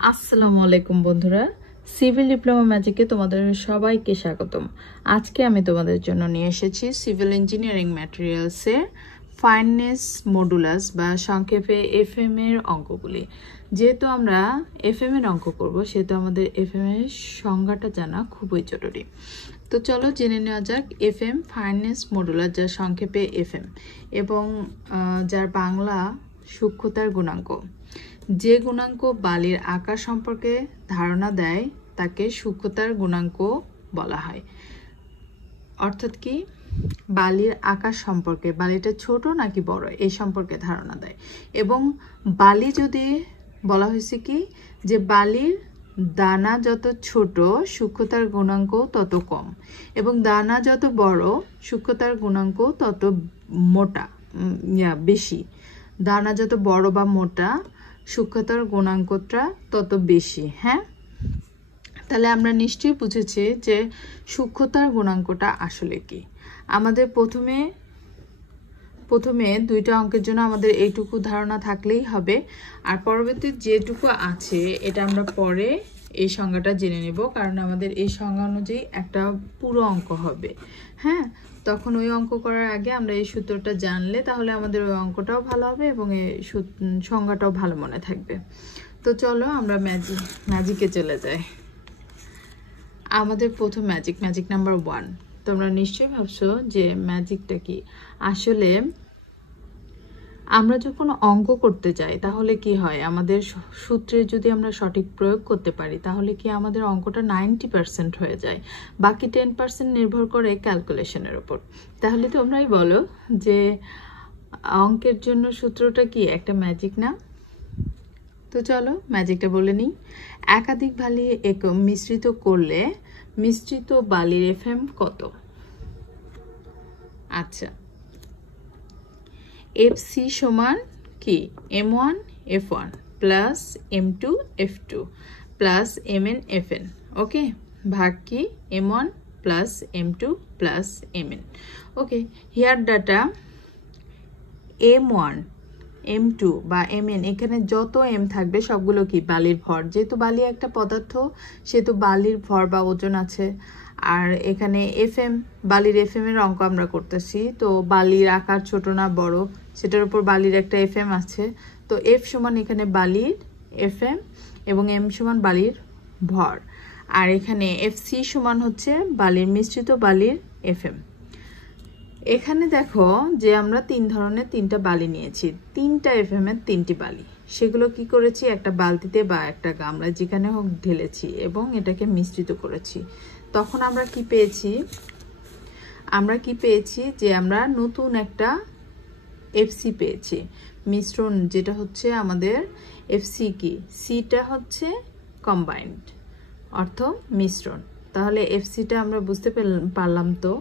আসসালামু আলাইকুম বন্ধুরা, সিভিল ডিপ্লোমা ম্যাজিকে তোমাদের সবাইকে স্বাগতম। আজকে আমি তোমাদের জন্য নিয়ে এসেছি সিভিল ইঞ্জিনিয়ারিং ম্যাটেরিয়ালসের ফাইননেস মডুলাস বা সংক্ষেপে এফএম এর অঙ্কগুলি। যেহেতু আমরা এফএম এর অঙ্ক করব, সেহেতু আমাদের এফএম এর সংজ্ঞাটা জানা খুবই জরুরি। তো চলো জেনে নেওয়া যাক এফএম ফাইননেস মডুলাস, যার সংক্ষেপে এফএম, এবং যার বাংলা সূক্ষ্মতার গুণাঙ্ক। যে গুণাঙ্ক বালির আকার সম্পর্কে ধারণা দেয় তাকে সূক্ষ্মতার গুণাঙ্ক বলা হয়। অর্থাৎ কি, বালির আকার সম্পর্কে, বালিটা ছোট নাকি বড় এই সম্পর্কে ধারণা দেয়। এবং বালি যদি বলা হয়েছে কি, যে বালির দানা যত ছোট সূক্ষ্মতার গুণাঙ্ক তত কম, এবং দানা যত বড় সূক্ষ্মতার গুণাঙ্ক তত মোটা বেশি। দানা যত বড় বা মোটা সূক্ষ্মতার গুণাঙ্কটা তত বেশি। হ্যাঁ, তাহলে আমরা নিশ্চয়ই বুঝেছি যে সূক্ষ্মতার গুণাঙ্কটা আসলে কি। আমাদের প্রথমে দুইটা অঙ্কের জন্য আমাদের এইটুকু ধারণা থাকলেই হবে, আর পরবর্তী যেটুকু আছে এটা আমরা পরে এই সংজ্ঞাটা জেনে নেব, কারণ আমাদের এই সংজ্ঞা অনুযায়ী একটা পুরো অঙ্ক হবে। হ্যাঁ, তখন ওই অঙ্ক করার আগে আমরা এই সূত্রটা জানলে তাহলে আমাদের ওই অঙ্কটাও ভালো হবে এবং এই সংজ্ঞাটাও ভালো মনে থাকবে। তো চলো আমরা ম্যাজিকে চলে যাই। আমাদের প্রথম ম্যাজিক নাম্বার 1। তোমরা নিশ্চয়ই ভাবছো যে ম্যাজিকটা কি। আসলে আমরা যখন অঙ্ক করতে যাই তাহলে কি হয়, আমাদের সূত্রে যদি আমরা সঠিক প্রয়োগ করতে পারি তাহলে কি আমাদের অঙ্কটা 90% হয়ে যায়, বাকি 10% নির্ভর করে ক্যালকুলেশনের উপর। তাহলে তোমরাই বলো যে অঙ্কের জন্য সূত্রটা কি একটা ম্যাজিক না? তো চলো ম্যাজিকটা বলে নিই। একাধিক বালি মিশ্রিত করলে মিশ্রিত বালির এফএম কত? আচ্ছা, এফসি সমান কি m1 f1 plus m2 f2 plus mn fn। ওকে, ভাগ কি m1 plus m2 plus mn। Okay, here data m1 m2 বা mn, এখানে যত m থাকবে সবগুলো কি বালির ভর। যেহেতু বালি একটা পদার্থ সেহেতু বালির ভর বা ওজন আছে। আর এখানে এফএম, বালির এফএম এর অঙ্ক আমরা করতেছি, তো বালির আকার ছোট না বড় সেটার উপর বালির একটা এফএম আছে। তো এফ সমান এখানে বালির এফএম এবং এম সমান বালির ভর, আর এখানে এফসি সমান হচ্ছে বালির মিশ্রিত বালির এফএম। এখানে দেখো যে আমরা তিন ধরনের তিনটা বালি নিয়েছি, তিনটা এফএম এর তিনটি বালি। সেগুলো কি করেছি, একটা বালতিতে বা একটা গামলা যেখানে হোক ঢেলেছি এবং এটাকে মিশ্রিত করেছি। তখন আমরা কি পেয়েছি যে আমরা নতুন একটা এফসি পেয়েছি, মিশ্রণ, যেটা হচ্ছে আমাদের এফসি কি, সিটা হচ্ছে কম্বাইন্ড অর্থ মিশ্রণ। তাহলে এফসিটা আমরা বুঝতে পারলাম তো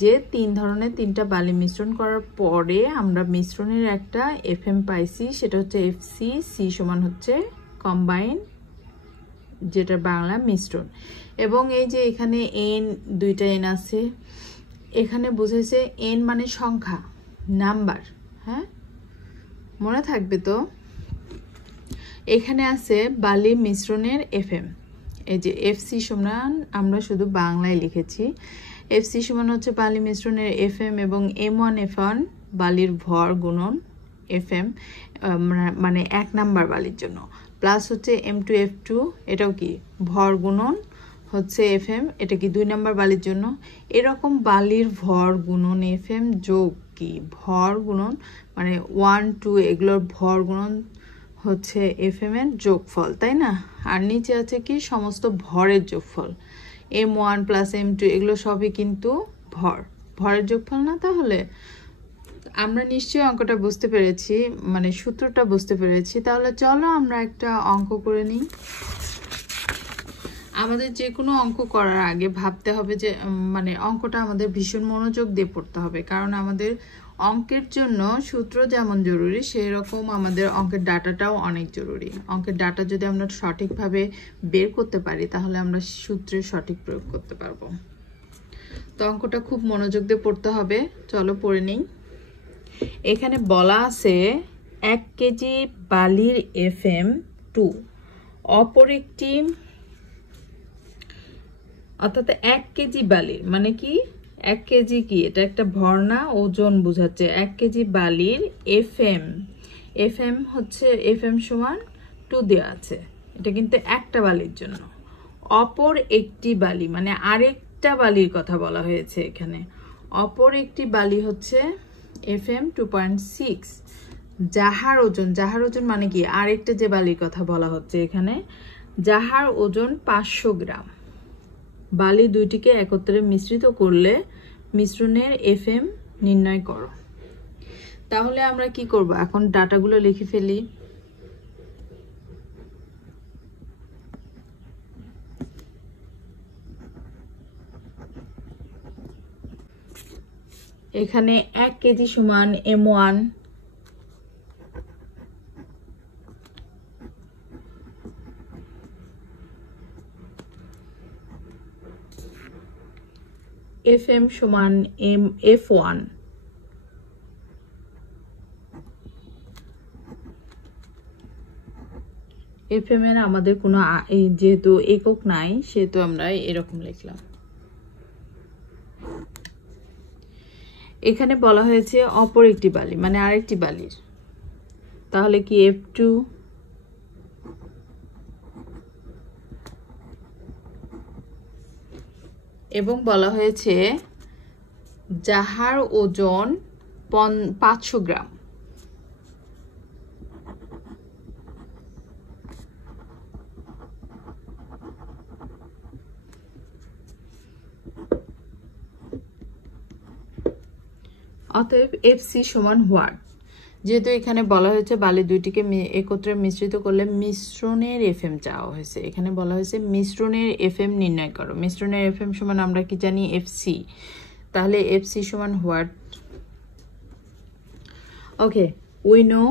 যে তিন ধরনের তিনটা বালি মিশ্রণ করার পরে আমরা মিশ্রণের একটা এফএম পাইছি, সেটা হচ্ছে এফসি। সি সমান হচ্ছে কম্বাইন্ড, যেটা বাংলা মিশ্রণ। এবং এই যে এখানে এন, দুইটা এন আছে, এখানে বুঝেছে এন মানে সংখ্যা, নাম্বার। হ্যাঁ, মনে থাকবে তো। এখানে আছে বালি মিশ্রণের এফএম। এই যে এফসি সমান আমরা শুধু বাংলায় লিখেছি, এফসি সমান হচ্ছে বালি মিশ্রণের এফএম এবং m1 f1 বালির ভর গুণন এফএম, মানে 1 নাম্বার বালির জন্য, প্লাস হচ্ছে m2 f2, এটাও কি ভর গুণন হচ্ছে এফএম, এটা কি 2 নাম্বার বালির জন্য। এরকম বালির ভর গুণন এফএম যোগ কি ভর গুণন, মানে 1 2 এগুলোর ভর গুণন হচ্ছে এফএম এর যোগফল, তাই না? আর নিচে আছে কি সমস্ত ভরের যোগফল, m1 প্লাস m2 এগুলো সবই কিন্তু ভরের যোগফল না? তাহলে আমরা নিশ্চয়ই অঙ্কটা বুঝতে পেরেছি, মানে সূত্রটা বুঝতে পেরেছি। তাহলে চলো আমরা একটা অঙ্ক করে নিই। আমাদের যে কোনো অঙ্ক করার আগে ভাবতে হবে যে মানে অঙ্কটা আমাদের ভীষণ মনোযোগ দিয়ে পড়তে হবে, কারণ আমাদের অঙ্কের জন্য সূত্র যেমন জরুরি সেই রকম আমাদের অঙ্কের ডাটাটাও অনেক জরুরি। অঙ্কের ডাটা যদি আমরা সঠিকভাবে বের করতে পারি তাহলে আমরা সূত্রের সঠিক প্রয়োগ করতে পারবো। তো অঙ্কটা খুব মনোযোগ দিয়ে পড়তে হবে, চলো পড়ে নিই। এখানে বলা আছে 1 কেজি বালির এফএম 2 অপর একটি, অর্থাৎ 1 কেজি বালির মানে কি 1 কেজি কি এটা একটা ভর না, ওজন বোঝাচ্ছে। 1 কেজি বালির এফএম হচ্ছে এফএম সমান 2 দেওয়া আছে, এটা কিন্তু একটা বালির জন্য। অপর একটি বালি মানে আরেকটা বালির কথা বলা হয়েছে এখানে। অপর একটি বালি হচ্ছে এফএম 2.6, যাহার ওজন মানে কি আরেকটা যে বালির কথা বলা হচ্ছে এখানে, যাহার ওজন 500 গ্রাম। বালি দুইটিকে একত্রে মিশ্রিত করলে মিশ্রণের এফএম নির্ণয় করো। তাহলে আমরা কি করব, এখন ডাটাগুলো লিখে ফেলি। এখানে 1 কেজি সমান M1, FM সমান F1, FM এর আমাদের কোনো যেহেতু একক নাই সেহেতু আমরা এরকম লিখলাম। এখানে বলা হয়েছে অপর একটি বালি মানে আরেকটি বালির, তাহলে কি F2, এবং বলা হয়েছে যাহার ওজন 500 গ্রাম। অতএব এফসি সমান হোয়াট, যেহেতু এখানে বলা হয়েছে বালি দুইটিকে একত্রে মিশ্রিত করলে মিশ্রণের এফএম চাওয়া হয়েছে, এখানে বলা হয়েছে মিশ্রণের এফএম নির্ণয় করো। মিশ্রণের এফএম সমান আমরা কি জানি এফসি, তাহলে এফসি সমান হোয়াট? ওকে, উই নো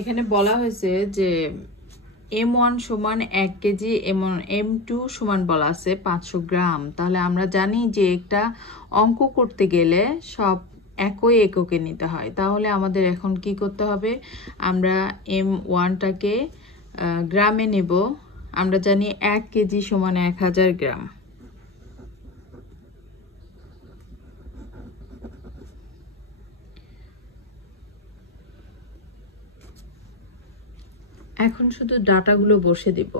এখানে বলা হয়েছে যে M1 সমান 1 কেজি, M2 সমান বলা আছে 500 গ্রাম। তাহলে আমরা জানি যে একটা অঙ্ক করতে গেলে সব একই এককে নিতে হয়। তাহলে আমাদের এখন কি করতে হবে, আমরা M1টাকে গ্রামে নেব। আমরা জানি 1 কেজি সমান 1000 গ্রাম। এখন শুধু ডাটাগুলো বসে দিব।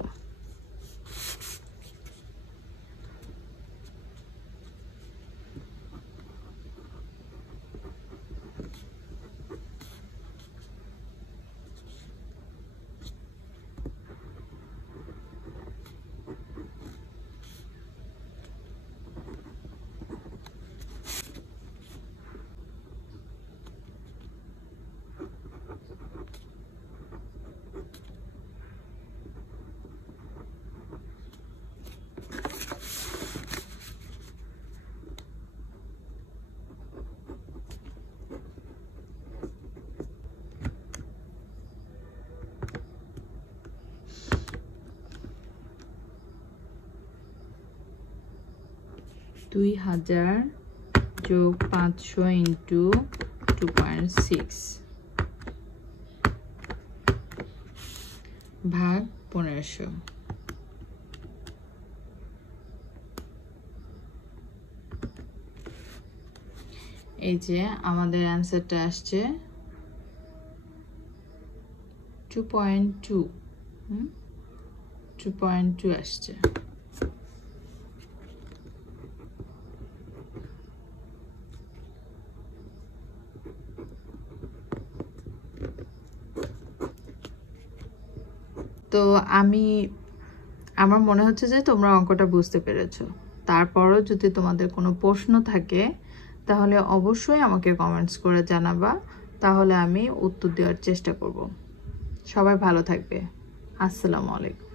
যোগ 500 ইন্টু 2.6 ভাগ 1500। এই যে আমাদের অ্যান্সারটা আসছে 2.2 আসছে। তো আমার মনে হচ্ছে যে তোমরা অঙ্কটা বুঝতে পেরেছো। তারপরও যদি তোমাদের কোনো প্রশ্ন থাকে তাহলে অবশ্যই আমাকে কমেন্টস করে জানাবা, তাহলে আমি উত্তর দেওয়ার চেষ্টা করব। সবাই ভালো থাকবে। আসসালামু আলাইকুম।